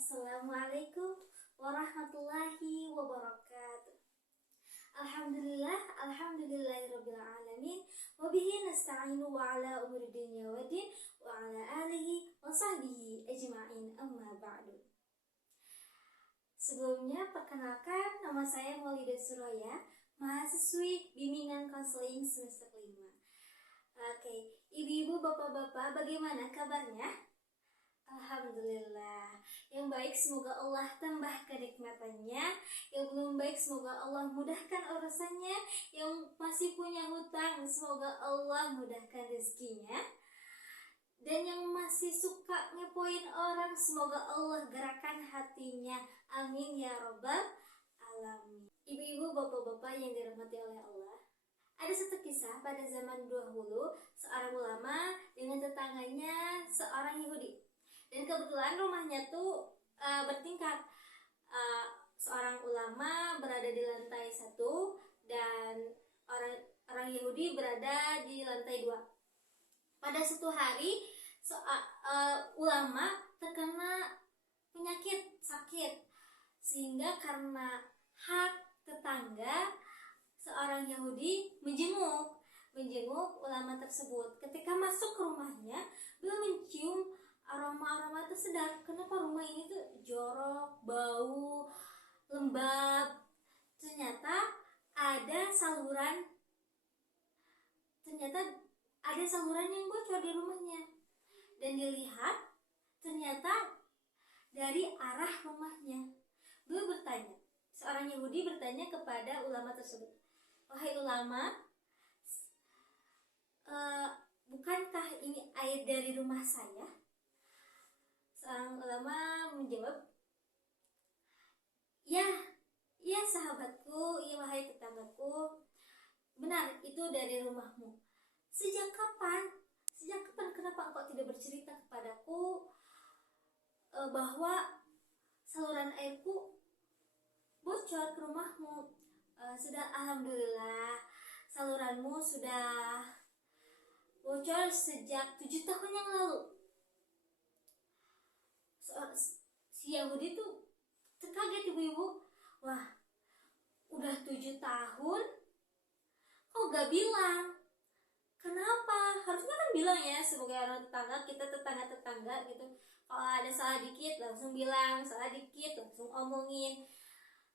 Assalamualaikum warahmatullahi wabarakatuh. Alhamdulillahirabbil alamin wa bihi nasta'inu wa ala umuri dunya waddin wa ala alihi wa sahbihi ajma'in, amma ba'du. Sebelumnya perkenalkan, nama saya Maulida Suraya, mahasiswi bimbingan konseling semester 5. Oke, ibu-ibu, bapak-bapak, bagaimana kabarnya? Alhamdulillah. Yang baik semoga Allah tambah kenikmatannya, yang belum baik semoga Allah mudahkan urusannya, yang masih punya hutang semoga Allah mudahkan rezekinya, dan yang masih suka ngepoin orang semoga Allah gerakkan hatinya. Amin ya robbal alamin. Ibu-ibu, bapak-bapak yang dirahmati oleh Allah, ada satu kisah pada zaman dahulu, seorang ulama dengan tetangganya seorang Yahudi. Dan kebetulan rumahnya tuh bertingkat. Seorang ulama berada di lantai 1 dan orang Yahudi berada di lantai 2. Pada suatu hari ulama terkena penyakit sakit, sehingga karena hak tetangga, seorang Yahudi menjenguk ulama tersebut. Ketika masuk ke rumahnya, beliau mencium aroma itu sedap. Kenapa rumah ini tuh jorok, bau, lembab? Ternyata ada saluran yang bocor di rumahnya. Dan dilihat ternyata dari arah rumahnya. Beliau bertanya, seorang Yahudi bertanya kepada ulama tersebut, "Wahai ulama, bukankah ini air dari rumah saya?" Seorang ulama menjawab, Ya sahabatku, ya wahai tetanggaku, benar, itu dari rumahmu. Sejak kapan kenapa engkau tidak bercerita kepadaku bahwa saluran airku bocor ke rumahmu? Sudah, alhamdulillah, saluranmu sudah bocor sejak 7 tahun yang lalu. Si Yahudi tuh terkaget, ibu-ibu. Wah, udah 7 tahun kok gak bilang? Kenapa? Harusnya kan bilang ya, sebagai orang tetangga, kita tetangga gitu. Kalau ada salah dikit langsung bilang, salah dikit langsung omongin.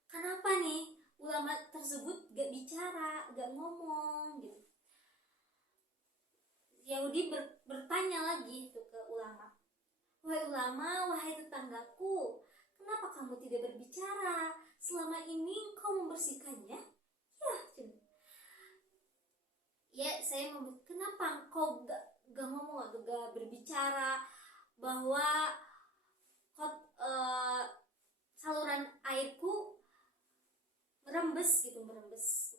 Kenapa nih ulama tersebut gak bicara, gak ngomong gitu? Yahudi bertanya lagi tuh ke ulama, "Wahai ulama, wahai tetanggaku, kenapa kamu tidak berbicara? Selama ini kau membersihkannya?" Ya, saya kenapa kau gak ngomong atau gak berbicara bahwa saluran airku merembes, bukan rembes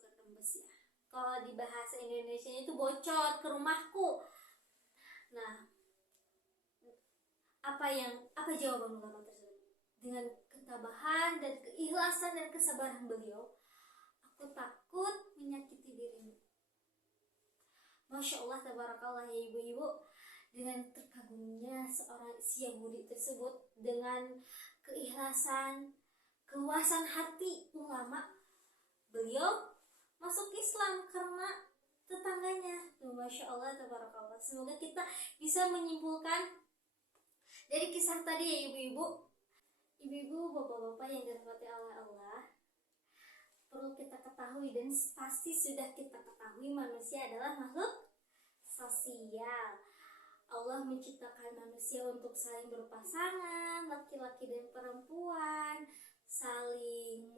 ya. Kalau di bahasa Indonesia itu bocor ke rumahku. Nah, apa jawaban ulama tersebut? Dengan ketabahan dan keikhlasan dan kesabaran beliau, "Aku takut menyakiti dirimu." Masya Allah, tabarakallah ya ibu-ibu. Dengan terkagumnya si Yahudi tersebut, dengan keikhlasan, keluasan hati ulama, beliau masuk Islam karena tetangganya. Masya Allah, tabarakallah. Semoga kita bisa menyimpulkan dari kisah tadi ya ibu-ibu, bapak-bapak yang dirahmati oleh Allah. Perlu kita ketahui, dan pasti sudah kita ketahui, manusia adalah makhluk sosial. Allah menciptakan manusia untuk saling berpasangan, laki-laki dan perempuan, saling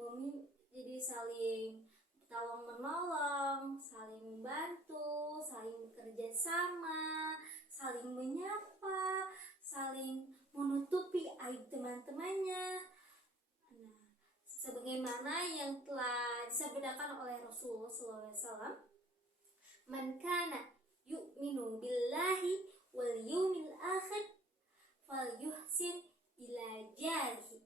tolong menolong, saling membantu, saling bekerja sama, saling menyapa, saling menutupi aib teman-temannya. Nah, sebagaimana yang telah disabdakan oleh Rasulullah SAW, "Man kana yu'minu billahi wal yawmil akhir falyuhsin ila jarihi."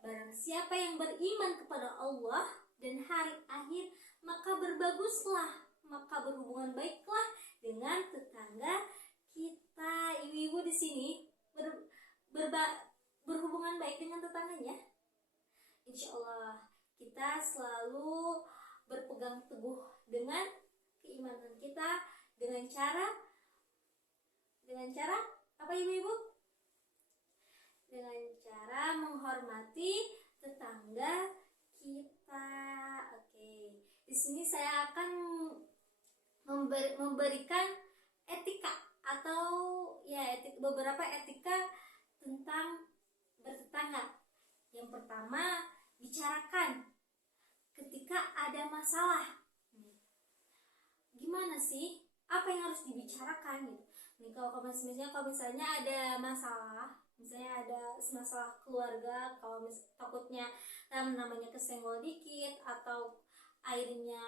Barang siapa yang beriman kepada Allah dan hari akhir, maka berbaguslah, maka berhubungan baiklah dengan tetangga kita. Ibu-ibu di sini berhubungan baik dengan tetangganya, insya Allah kita selalu berpegang teguh dengan keimanan kita dengan cara apa ibu-ibu? Dengan cara menghormati tetangga kita. Oke. Di sini saya akan memberikan etika atau beberapa etika tentang bertetangga. Yang pertama, bicarakan ketika ada masalah. Gimana sih? Apa yang harus dibicarakan gitu? Nih kalau misalnya ada masalah, misalnya ada masalah keluarga, kalau takutnya namanya kesenggol dikit atau airnya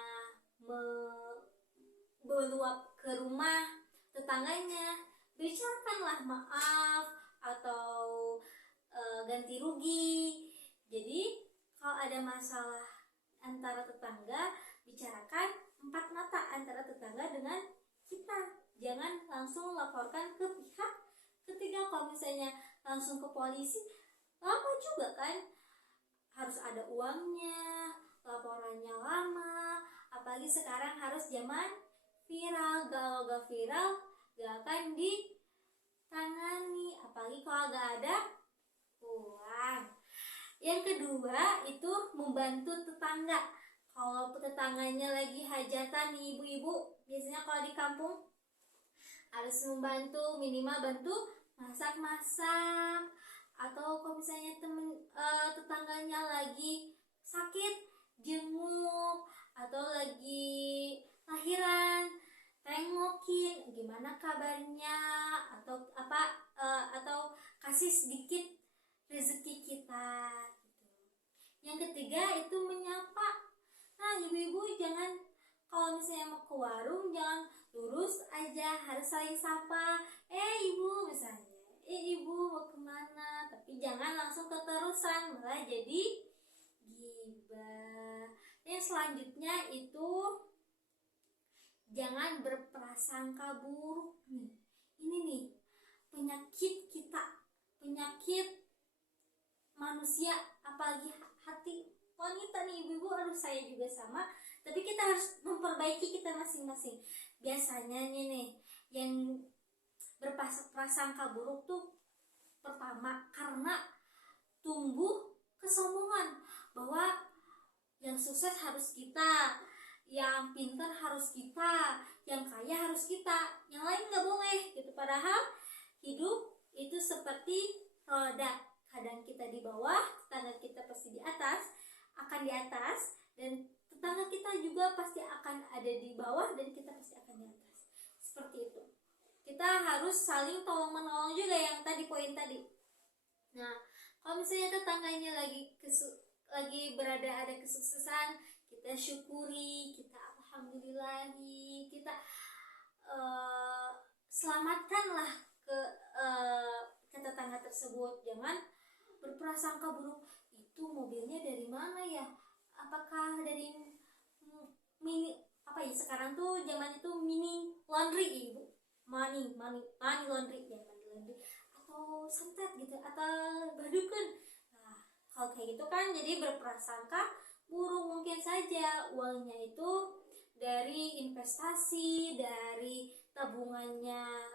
meluap ke rumah tetangganya, bicarakanlah maaf atau ganti rugi. Jadi kalau ada masalah antara tetangga, bicarakan empat mata antara tetangga dengan kita. Jangan langsung laporkan ke pihak ketiga. Kalau misalnya langsung ke polisi, lama juga kan, harus ada uangnya, laporannya lama. Apalagi sekarang harus zaman viral. Kalau gak viral gak akan ditangani, apalagi kalau gak ada uang. Yang kedua itu membantu tetangga. Kalau tetangganya lagi hajatan nih ibu-ibu, biasanya kalau di kampung harus membantu, minimal bantu masak-masak. Atau kalau misalnya tetangganya lagi sakit, jenguk, atau lagi lahiran, tengokin gimana kabarnya, atau kasih sedikit rezeki kita gitu. Yang ketiga itu menyapa. Nah ibu-ibu jangan, kalau misalnya mau ke warung jangan lurus aja, harus saling sapa. Ibu misalnya, ibu mau kemana? Tapi jangan langsung keterusan, malah jadi gibah. Yang selanjutnya itu jangan berprasangka buruk nih. Ini nih penyakit kita, penyakit manusia, apalagi hati wanita nih ibu-ibu. Saya juga sama, tapi kita harus memperbaiki kita masing-masing. Biasanya nih yang berprasangka buruk tuh pertama karena tumbuh kesombongan bahwa yang sukses harus kita, yang pintar harus kita, yang kaya harus kita, yang lain nggak boleh gitu. Padahal hidup itu seperti roda, kadang kita di bawah, tetangga kita pasti di atas, dan tetangga kita juga pasti akan ada di bawah, dan kita pasti akan di atas. Seperti itu. Kita harus saling tolong menolong juga, yang poin tadi. Nah, kalau misalnya tetangganya lagi ada kesuksesan, kita syukuri, kita alhamdulillahi, kita selamatkanlah ke tetangga tersebut. Jangan berprasangka buruk, itu mobilnya dari mana ya? Apakah dari sekarang tuh zaman itu mini laundry ibu, money laundry ya, money laundry atau santet gitu, atau badukan. Nah kalau kayak gitu kan jadi berprasangka buruk. Mungkin saja uangnya itu dari investasi, dari tabungannya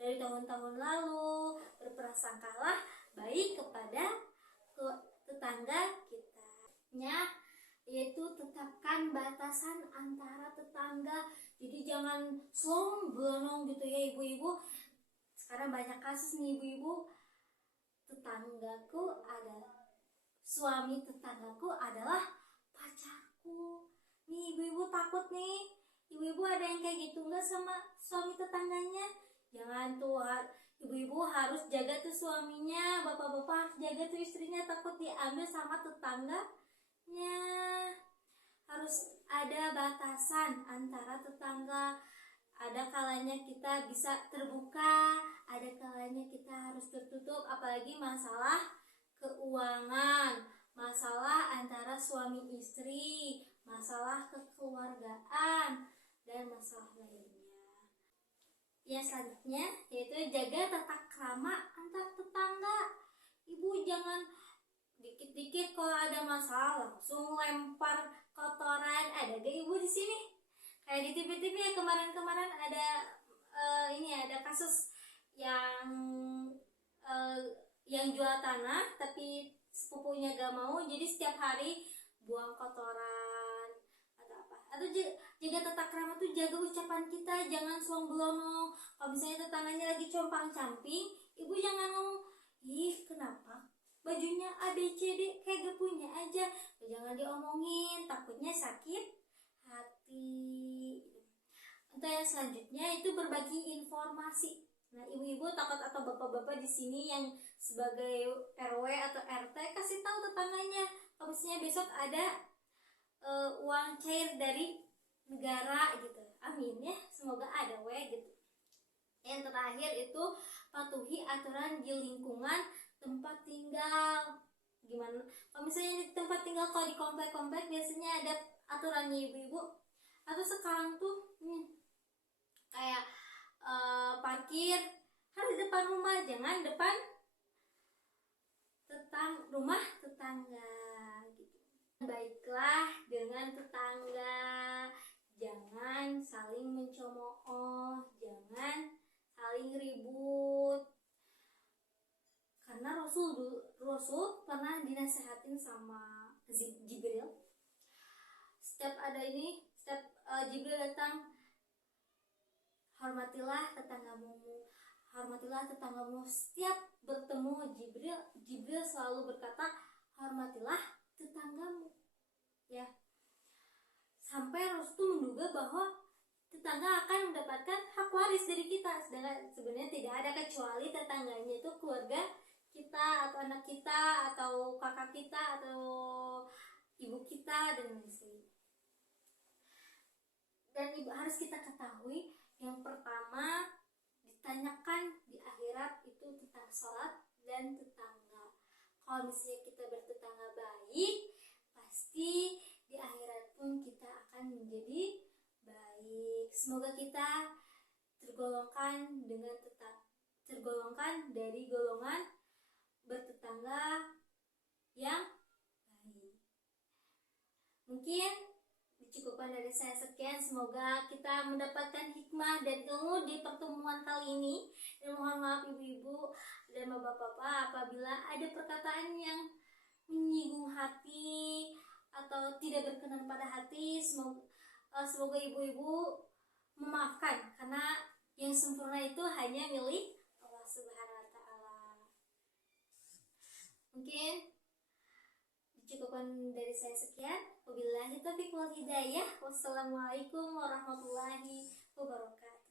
dari tahun-tahun lalu. Berprasangkalah baik kepada tetangga kita. Yaitu tetapkan batasan antara tetangga. Jadi jangan selong-belong gitu ya ibu-ibu. Sekarang banyak kasus nih ibu-ibu, suami tetanggaku adalah pacarku. Nih ibu-ibu takut nih, ibu-ibu ada yang kayak gitu nggak sama suami tetangganya? Jangan tuh, ibu-ibu harus jaga tuh suaminya, bapak-bapak harus jaga tuh istrinya, takut diambil sama tetangganya. Harus ada batasan antara tetangga. Ada kalanya kita bisa terbuka, ada kalanya kita harus tertutup. Apalagi masalah keuangan, masalah antara suami istri, masalah kekeluargaan, dan masalah lainnya. Yang selanjutnya yaitu jaga tata krama antar tetangga. Ibu langsung lempar kotoran. Ada gak ibu di sini? Kayak di TV-TV ya, kemarin-kemarin ada ada kasus yang jual tanah tapi sepupunya gak mau, jadi setiap hari buang kotoran atau apa. Atau jaga tata krama tuh, jaga ucapan kita, jangan suang belono. Kalau misalnya tetangganya lagi compang camping, ibu jangan ngomong, ih kenapa bajunya A B C D kayak gak punya aja. Jangan diomongin, takutnya sakit hati. Untuk yang selanjutnya itu berbagi informasi. Nah, ibu-ibu takut atau bapak-bapak di sini yang sebagai RW atau RT, kasih tahu tetangganya kalau misalnya besok ada uang cair dari negara gitu. Amin ya, semoga ada gitu. Yang terakhir itu patuhi aturan di lingkungan tempat tinggal. Gimana? Kalau misalnya di tempat tinggal, kalau di komplek-komplek biasanya ada aturannya ibu-ibu. Atau sekarang tuh kayak parkir harus depan rumah, jangan depan rumah tetangga gitu. Baiklah dengan tetangga, jangan saling mencemooh, jangan saling ribut. Karena Rasul pernah dinasehatin sama Jibril. Setiap Jibril datang, hormatilah tetanggamu. Setiap bertemu Jibril selalu berkata, hormatilah tetanggamu. Ya. Sampai Rasul menduga bahwa tetangga akan mendapatkan hak waris dari kita. Sedangkan sebenarnya tidak ada, kecuali tetangganya itu keluarga kita atau anak kita atau kakak kita atau ibu kita dan lain sebagainya. Dan harus kita ketahui, yang pertama ditanyakan di akhirat itu tentang sholat dan tetangga. Kalau misalnya kita bertetangga baik, pasti di akhirat pun kita akan menjadi baik. Semoga kita tergolongkan dari golongan bertetangga yang baik. Mungkin dicukupkan dari saya sekian. Semoga kita mendapatkan hikmah dan ilmu di pertemuan kali ini. Dan mohon maaf ibu-ibu dan bapak-bapak apabila ada perkataan yang menyinggung hati atau tidak berkenan pada hati. Semoga ibu-ibu memaafkan, karena yang sempurna itu hanya milik Allah Subhanahu wa Ta'ala. Mungkin dicukupkan dari saya sekian. Wabillahi taufiq wal hidayah. Wassalamualaikum warahmatullahi wabarakatuh.